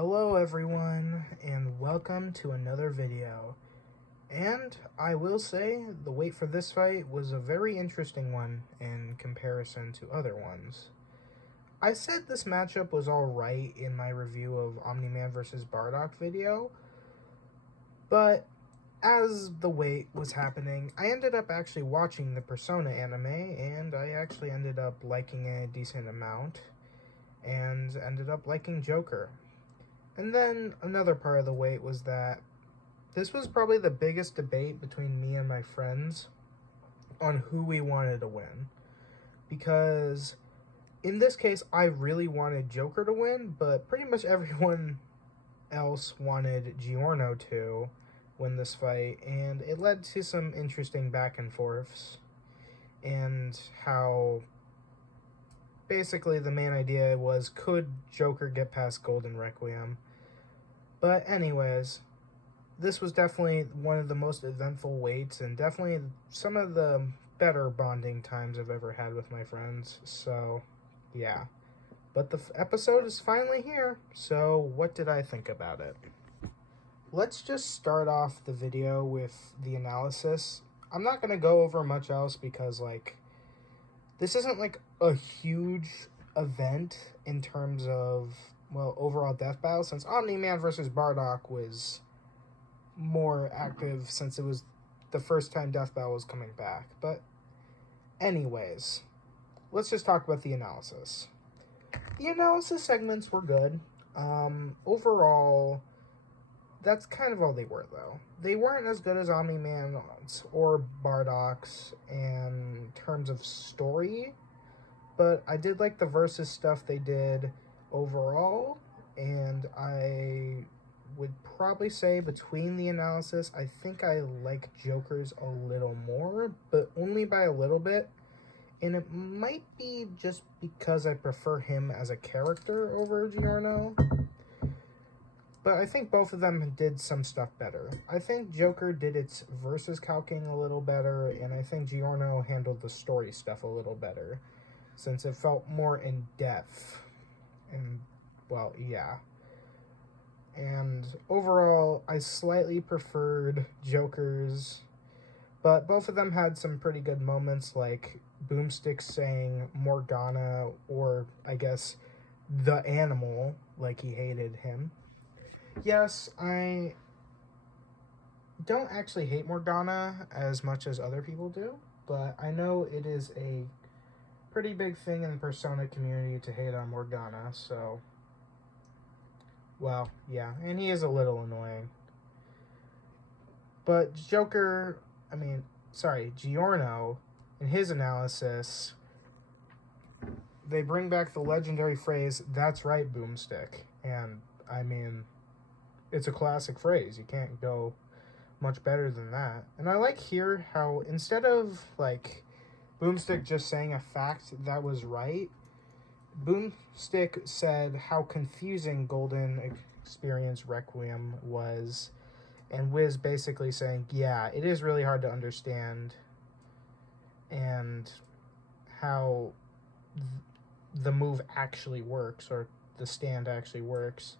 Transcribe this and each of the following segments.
Hello everyone, and welcome to another video. And I will say, the wait for this fight was a very interesting one in comparison to other ones. I said this matchup was alright in my review of Omni-Man vs. Bardock video, but as the wait was happening, I ended up actually watching the Persona anime, and I actually ended up liking it a decent amount, and ended up liking Joker. And then another part of the wait was that this was probably the biggest debate between me and my friends on who we wanted to win. Because in this case, I really wanted Joker to win, but pretty much everyone else wanted Giorno to win this fight, and it led to some interesting back and forths, and how basically the main idea was, could Joker get past Golden Requiem? But anyways, this was definitely one of the most eventful waits, and definitely some of the better bonding times I've ever had with my friends, so yeah. But the episode is finally here, so what did I think about it? Let's just start off the video with the analysis. I'm not going to go over much else because, this isn't, a huge event in terms of, well, overall death battle, since Omni-Man vs. Bardock was more active since it was the first time death battle was coming back. But anyways, let's just talk about the analysis. The analysis segments were good. Overall, that's kind of all they were, though. They weren't as good as Omni-Man's or Bardock's in terms of story, but I did like the versus stuff they did overall, and I would probably say between the analysis, I think I like Joker's a little more, but only by a little bit. And it might be just because I prefer him as a character over Giorno. But I think both of them did some stuff better. I think Joker did its versus calcing a little better, and I think Giorno handled the story stuff a little better, since it felt more in depth. And, well, yeah. And overall, I slightly preferred Joker's, but both of them had some pretty good moments, like Boomstick saying Morgana, or I guess the animal, like he hated him. Yes, I don't actually hate Morgana as much as other people do, but I know it is a pretty big thing in the Persona community to hate on Morgana, so, well, yeah, and he is a little annoying. But Giorno, in his analysis, they bring back the legendary phrase, "That's right, Boomstick," and, it's a classic phrase. You can't go much better than that. And I like here how instead of, Boomstick just saying a fact that was right, Boomstick said how confusing Golden Experience Requiem was, and Wiz basically saying, yeah, it is really hard to understand, and how the move actually works, or the stand actually works.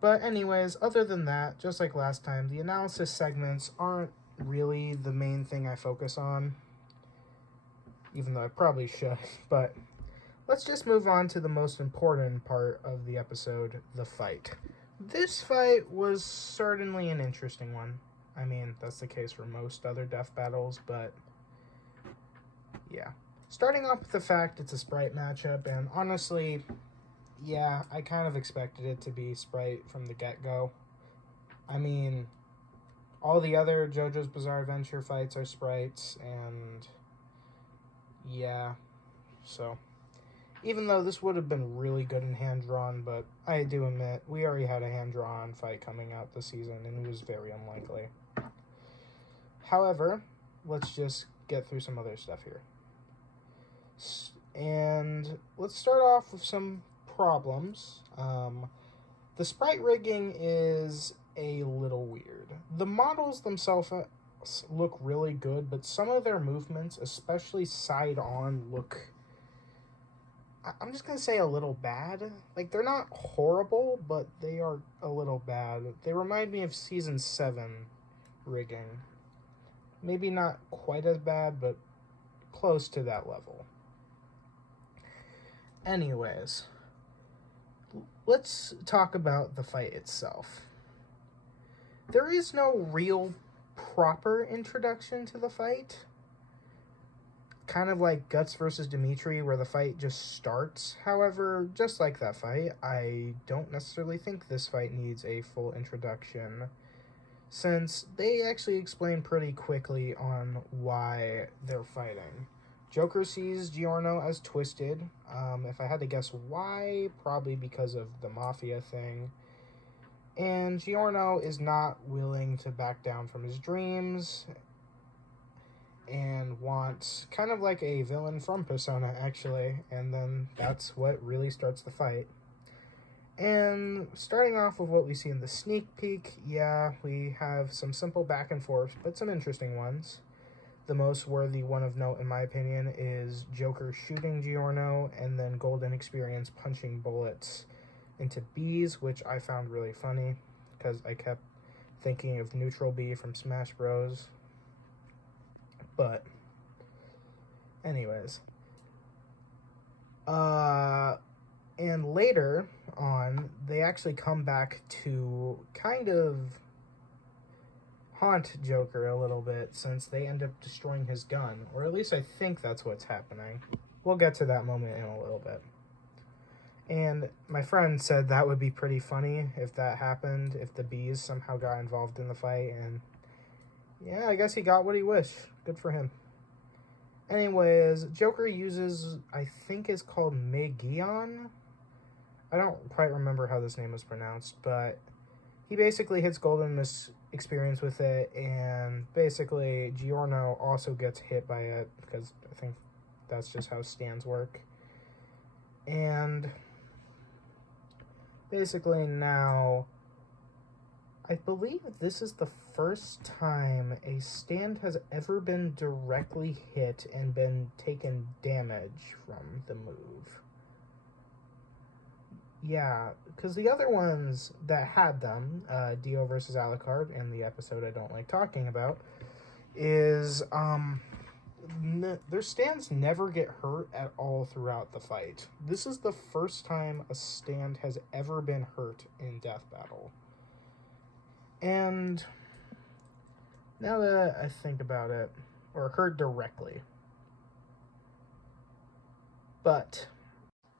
But anyways, other than that, just like last time, the analysis segments aren't really the main thing I focus on, even though I probably should. But let's just move on to the most important part of the episode, the fight. This fight was certainly an interesting one. That's the case for most other death battles, but yeah. Starting off with the fact it's a Sprite matchup, and honestly, yeah, I kind of expected it to be Sprite from the get-go. All the other JoJo's Bizarre Adventure fights are Sprites, and yeah, so even though this would have been really good in hand-drawn, but I do admit, we already had a hand-drawn fight coming out this season, and it was very unlikely. However, let's just get through some other stuff here. And let's start off with some problems. The sprite rigging is a little weird. The models themselves look really good, but some of their movements, especially side on, look I'm just gonna say a little bad. Like, they're not horrible, but they are a little bad. They remind me of Season 7 rigging. Maybe not quite as bad, but close to that level. Anyways, let's talk about the fight itself. There is no real proper introduction to the fight. Kind of like Guts versus Dimitri, where the fight just starts. However, just like that fight, I don't necessarily think this fight needs a full introduction, since they actually explain pretty quickly on why they're fighting. Joker sees Giorno as twisted. If I had to guess why, probably because of the Mafia thing. And Giorno is not willing to back down from his dreams and wants kind of like a villain from Persona, actually. And then that's what really starts the fight. And starting off with what we see in the sneak peek, yeah, we have some simple back and forth, but some interesting ones. The most worthy one of note, in my opinion, is Joker shooting Giorno and then Golden Experience punching bullets into bees, which I found really funny because I kept thinking of Neutral Bee from Smash Bros. But anyways, and later on, they actually come back to kind of haunt Joker a little bit, since they end up destroying his gun, or at least I think that's what's happening. We'll get to that moment in a little bit. And my friend said that would be pretty funny if that happened, if the bees somehow got involved in the fight, and yeah, I guess he got what he wished. Good for him. Anyways, Joker uses, I think it's called Megion. I don't quite remember how this name was pronounced, but he basically hits Golden Experience with it, and basically Giorno also gets hit by it, because I think that's just how stands work. And basically now, I believe this is the first time a stand has ever been directly hit and been taken damage from the move. Yeah, because the other ones that had them, Dio versus Alucard, in the episode I don't like talking about, is their stands never get hurt at all throughout the fight. This is the first time a stand has ever been hurt in Death Battle. And now that I think about it, or hurt directly. But,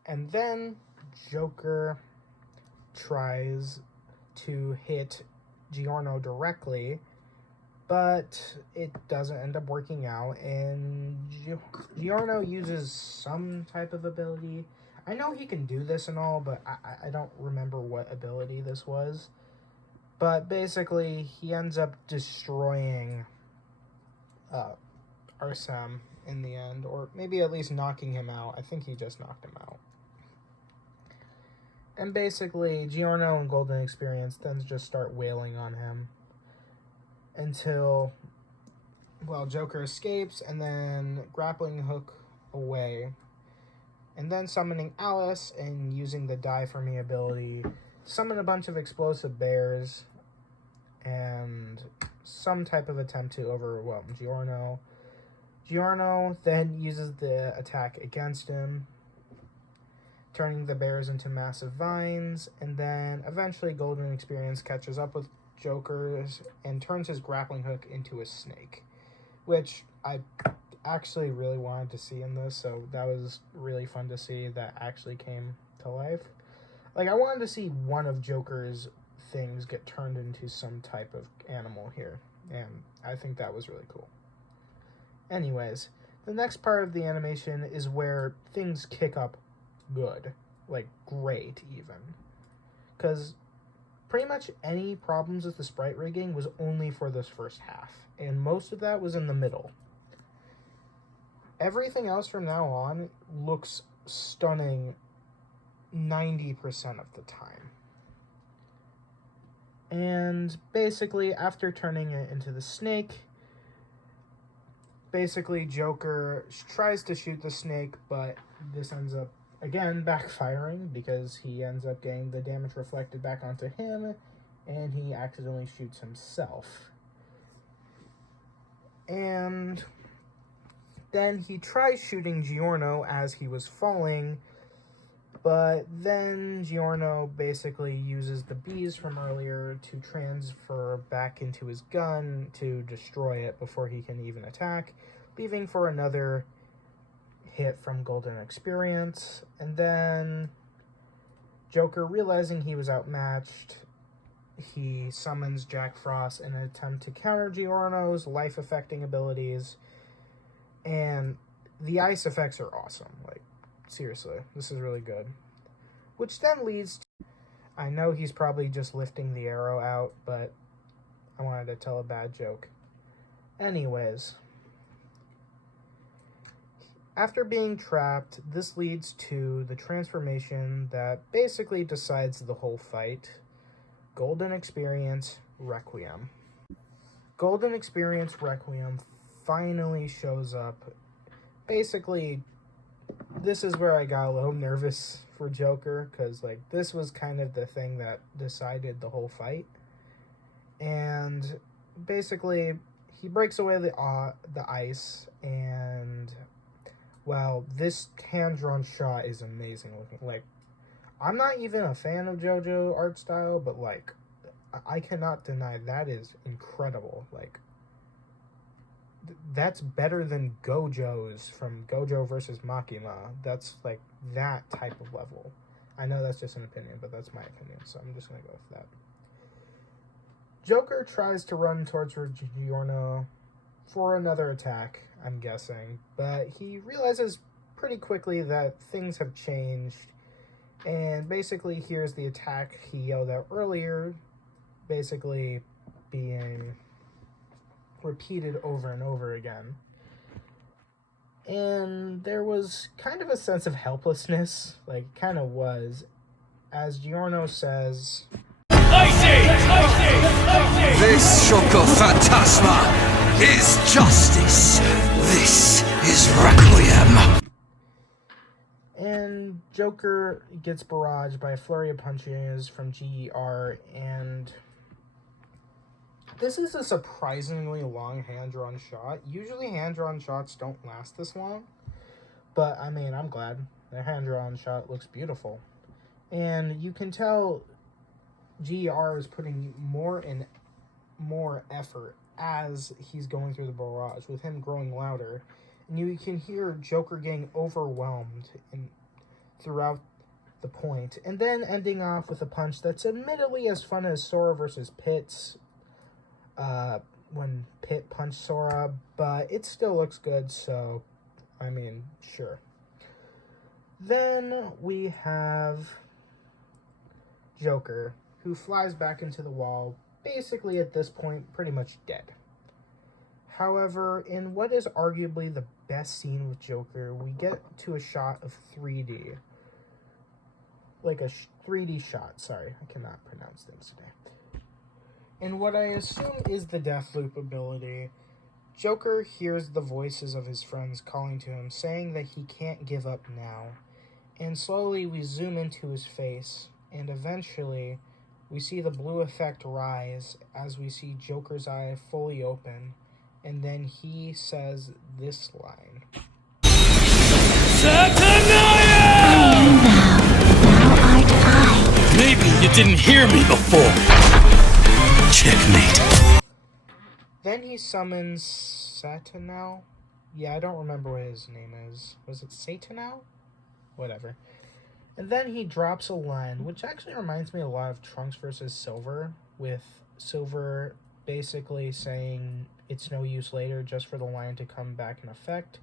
and then Joker tries to hit Giorno directly, but it doesn't end up working out, and Giorno uses some type of ability. I know he can do this and all, but I don't remember what ability this was. But basically, he ends up destroying Arsem in the end, or maybe at least knocking him out. I think he just knocked him out. And basically, Giorno and Golden Experience then just start wailing on him until, well, Joker escapes and then grappling hook away. And then summoning Alice and using the Die For Me ability, summon a bunch of explosive bears and some type of attempt to overwhelm Giorno. Giorno then uses the attack against him, turning the bears into massive vines, and then eventually Golden Experience catches up with Joker and turns his grappling hook into a snake, which I actually really wanted to see in this, so that was really fun to see that actually came to life. Like, I wanted to see one of Joker's things get turned into some type of animal here, and I think that was really cool. Anyways, the next part of the animation is where things kick up good, like great even, because pretty much any problems with the sprite rigging was only for this first half, and most of that was in the middle. Everything else from now on looks stunning 90% of the time. And basically, after turning it into the snake, basically Joker tries to shoot the snake, but this ends up again backfiring because he ends up getting the damage reflected back onto him, and he accidentally shoots himself. And then he tries shooting Giorno as he was falling, but then Giorno basically uses the bees from earlier to transfer back into his gun to destroy it before he can even attack, leaving for another hit from Golden Experience. And then Joker, realizing he was outmatched, he summons Jack Frost in an attempt to counter Giorno's life-affecting abilities. And the ice effects are awesome. Like, seriously, this is really good. Which then leads to... I know he's probably just lifting the arrow out, but I wanted to tell a bad joke. Anyways, after being trapped, this leads to the transformation that basically decides the whole fight. Golden Experience Requiem. Golden Experience Requiem finally shows up. Basically, this is where I got a little nervous for Joker, because like this was kind of the thing that decided the whole fight. And basically, he breaks away the ice, and well, this hand-drawn shot is amazing looking. Like, I'm not even a fan of JoJo art style, but like, I cannot deny that is incredible. Like, that's better than Gojo's from Gojo versus Makima. That's like that type of level. I know that's just an opinion, but that's my opinion, so I'm just gonna go with that. Joker tries to run towards Giorno for another attack, I'm guessing, but he realizes pretty quickly that things have changed, and basically here's the attack he yelled out earlier, basically being repeated over and over again. And there was kind of a sense of helplessness, like kind of was, as Giorno says, "This Shocker Phantasma is justice. This is Requiem." And Joker gets barraged by a flurry of punches from GER, and this is a surprisingly long hand-drawn shot. Usually hand-drawn shots don't last this long, but I mean, I'm glad. The hand-drawn shot looks beautiful. And you can tell GER is putting more effort as he's going through the barrage, with him growing louder. And you can hear Joker getting overwhelmed throughout the point, and then ending off with a punch that's admittedly as fun as Sora versus Pit's, when Pitt punched Sora, but it still looks good, so, I mean, sure. Then we have Joker, who flies back into the wall, basically at this point pretty much dead. However, in what is arguably the best scene with Joker, we get to a shot of 3D. Like a 3D shot, sorry, I cannot pronounce things today. In what I assume is the Deathloop ability, Joker hears the voices of his friends calling to him, saying that he can't give up now. And slowly we zoom into his face, and eventually we see the blue effect rise as we see Joker's eye fully open, and then he says this line. Maybe you didn't hear me before. Checkmate. Then he summons Satanow? Yeah, I don't remember what his name is. Was it Satanow? Whatever. And then he drops a line, which actually reminds me a lot of Trunks versus Silver, with Silver basically saying it's no use later just for the line to come back in effect.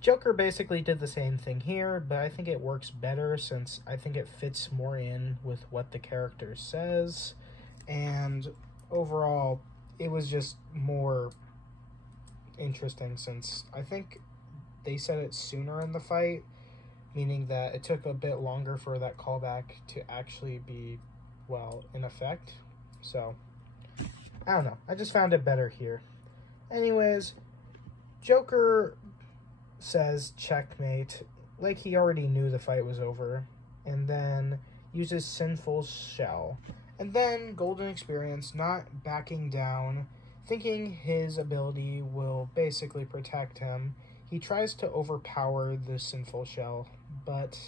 Joker basically did the same thing here, but I think it works better since I think it fits more in with what the character says, and overall it was just more interesting since I think they said it sooner in the fight, meaning that it took a bit longer for that callback to actually be, well, in effect. So, I don't know. I just found it better here. Anyways, Joker says checkmate, like he already knew the fight was over, and then uses Sinful Shell. And then Golden Experience, not backing down, thinking his ability will basically protect him, he tries to overpower the Sinful Shell, but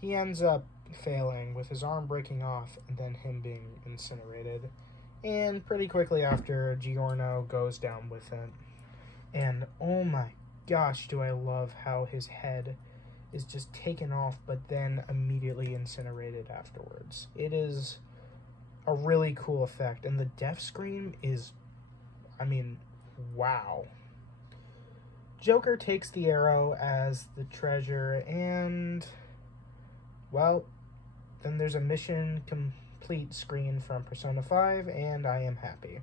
he ends up failing with his arm breaking off and then him being incinerated. And pretty quickly after, Giorno goes down with it. And oh my gosh, do I love how his head is just taken off but then immediately incinerated afterwards. It is a really cool effect, and the death scream is, I mean, wow. Joker takes the arrow as the treasure, and, well, then there's a mission complete screen from Persona 5, and I am happy.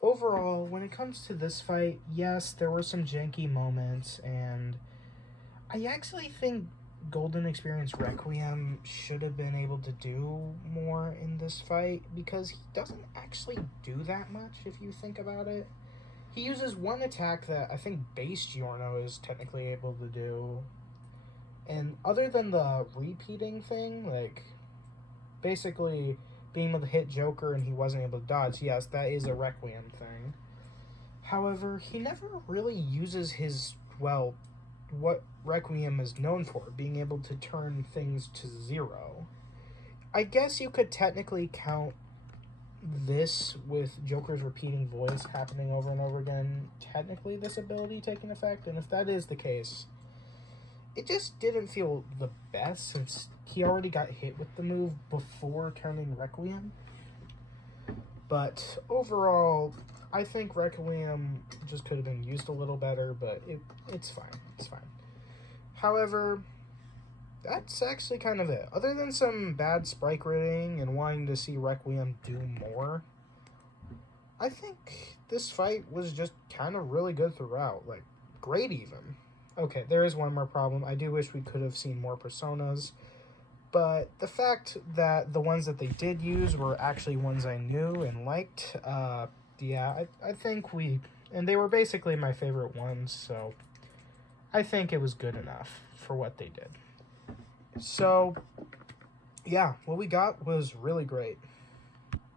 Overall, when it comes to this fight, yes, there were some janky moments, and I actually think Golden Experience Requiem should have been able to do more in this fight, because he doesn't actually do that much if you think about it. He uses one attack that I think base Giorno is technically able to do, and other than the repeating thing, like basically being able to hit Joker and he wasn't able to dodge, yes, that is a Requiem thing. However, he never really uses his, well, what Requiem is known for, being able to turn things to zero. I guess you could technically count this with Joker's repeating voice happening over and over again, technically this ability taking effect, and if that is the case, it just didn't feel the best since he already got hit with the move before turning Requiem. But overall, I think Requiem just could have been used a little better, but it's fine. It's fine. However, that's actually kind of it. Other than some bad sprite rating and wanting to see Requiem do more, I think this fight was just kind of really good throughout. Like, great even. Okay, there is one more problem. I do wish we could have seen more Personas, but the fact that the ones that they did use were actually ones I knew and liked, yeah, I think and they were basically my favorite ones, so I think it was good enough for what they did. So, yeah, what we got was really great.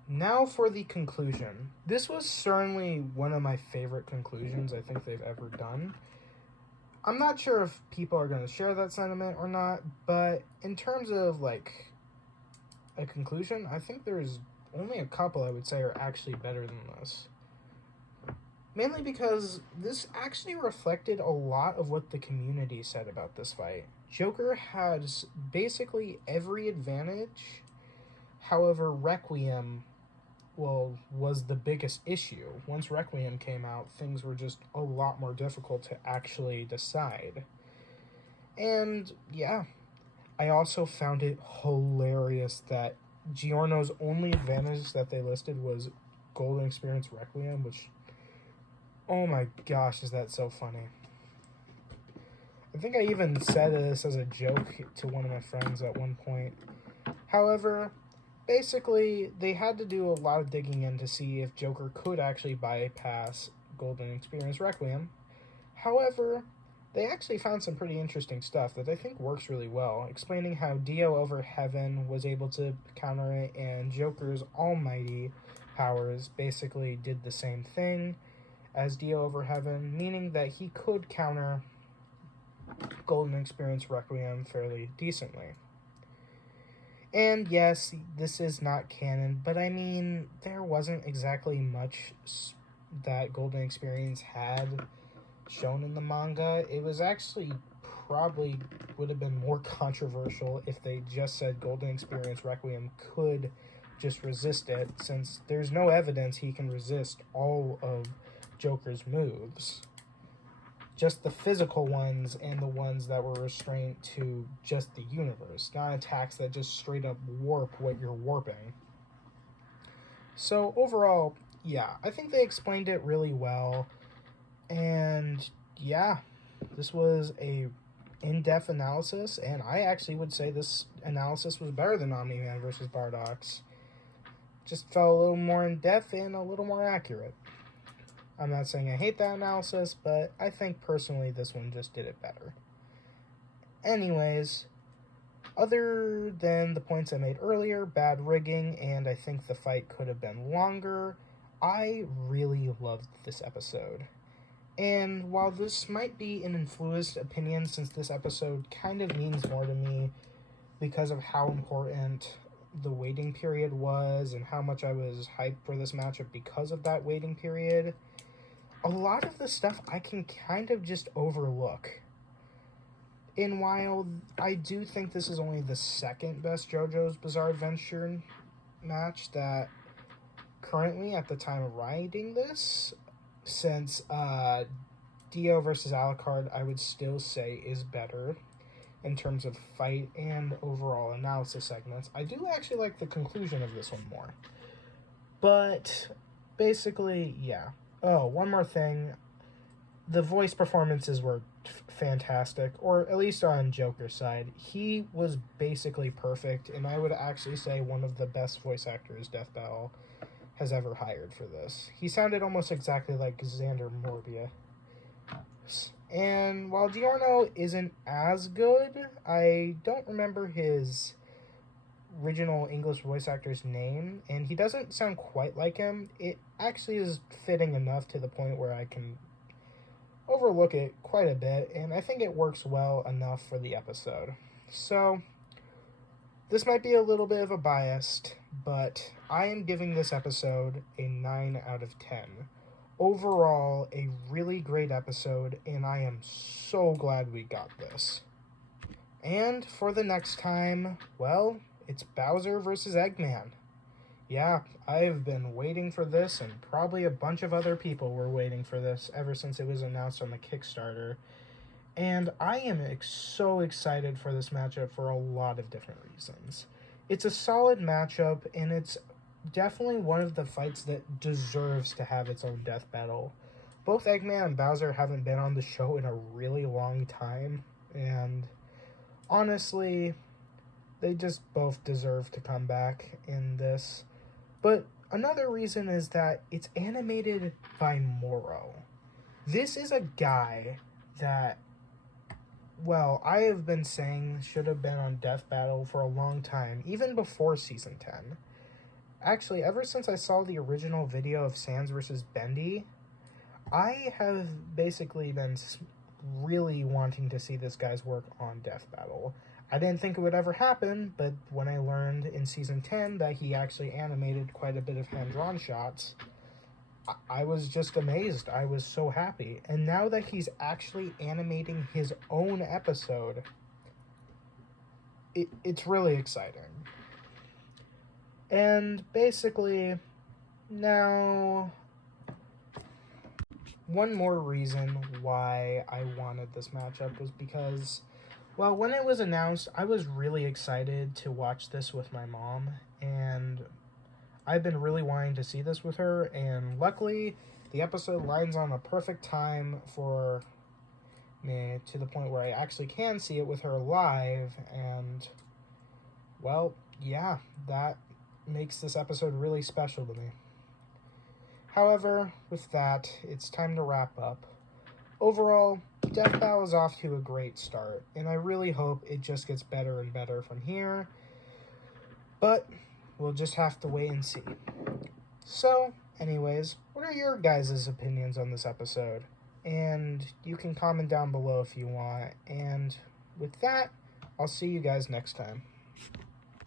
Now for the conclusion. This was certainly one of my favorite conclusions I think they've ever done. I'm not sure if people are going to share that sentiment or not, but in terms of, like, a conclusion, I think there's only a couple I would say are actually better than this. Mainly because this actually reflected a lot of what the community said about this fight. Joker has basically every advantage, however, Requiem, well, was the biggest issue. Once Requiem came out, things were just a lot more difficult to actually decide. And, yeah, I also found it hilarious that Giorno's only advantage that they listed was Golden Experience Requiem, which, oh my gosh, is that so funny. I think I even said this as a joke to one of my friends at one point. However, basically, they had to do a lot of digging in to see if Joker could actually bypass Golden Experience Requiem. However, they actually found some pretty interesting stuff that I think works really well, explaining how Dio over Heaven was able to counter it, and Joker's almighty powers basically did the same thing as Dio over Heaven, meaning that he could counter Golden Experience Requiem fairly decently. And yes, this is not canon, but I mean, there wasn't exactly much that Golden Experience had shown in the manga. It was actually probably would have been more controversial if they just said Golden Experience Requiem could just resist it, since there's no evidence he can resist all of Joker's moves. Just the physical ones and the ones that were restrained to just the universe, not attacks that just straight up warp what you're warping. So overall, yeah, I think they explained it really well. And yeah, this was a in-depth analysis, and I actually would say this analysis was better than Omni-Man versus Bardox. Just felt a little more in-depth and a little more accurate. I'm not saying I hate that analysis, but I think personally this one just did it better. anyways, other than the points I made earlier, bad rigging, and I think the fight could have been longer, I really loved this episode. And while this might be an influenced opinion, since this episode kind of means more to me because of how important the waiting period was and how much I was hyped for this matchup because of that waiting period, a lot of the stuff I can kind of just overlook. And while I do think this is only the second best JoJo's Bizarre Adventure match that currently at the time of writing this, since Dio versus Alucard I would still say is better in terms of fight and overall analysis segments. I do actually like the conclusion of this one more. But basically, yeah. Oh, one more thing. The voice performances were fantastic, or at least on Joker's side. He was basically perfect, and I would actually say one of the best voice actors Death Battle has ever hired for this. He sounded almost exactly like Xander Morbia. And while Giorno isn't as good, I don't remember his original English voice actor's name, and he doesn't sound quite like him. It actually is fitting enough to the point where I can overlook it quite a bit, and I think it works well enough for the episode. So, this might be a little bit of a bias, but I am giving this episode a 9 out of 10. Overall, a really great episode, and I am so glad we got this. And for the next time, well, it's Bowser versus Eggman. Yeah, I've been waiting for this, and probably a bunch of other people were waiting for this ever since it was announced on the Kickstarter. And I am so excited for this matchup for a lot of different reasons. It's a solid matchup, and it's definitely one of the fights that deserves to have its own death battle. Both Eggman and Bowser haven't been on the show in a really long time, and honestly, they just both deserve to come back in this. But another reason is that it's animated by Moro. This is a guy that, well, I have been saying should have been on Death Battle for a long time, even before Season 10. Actually, ever since I saw the original video of Sans vs. Bendy, I have basically been really wanting to see this guy's work on Death Battle. I didn't think it would ever happen, but when I learned in Season 10 that he actually animated quite a bit of hand-drawn shots, I was just amazed. I was so happy. And now that he's actually animating his own episode, it's really exciting. And basically, now, one more reason why I wanted this matchup was because, well, when it was announced, I was really excited to watch this with my mom, and I've been really wanting to see this with her, and luckily, the episode lines on a perfect time for me, to the point where I actually can see it with her live, and, well, yeah, that makes this episode really special to me. However, with that, it's time to wrap up. Overall, Death Battle is off to a great start, and I really hope it just gets better and better from here. But we'll just have to wait and see. So, anyways, what are your guys' opinions on this episode? And you can comment down below if you want. And with that, I'll see you guys next time.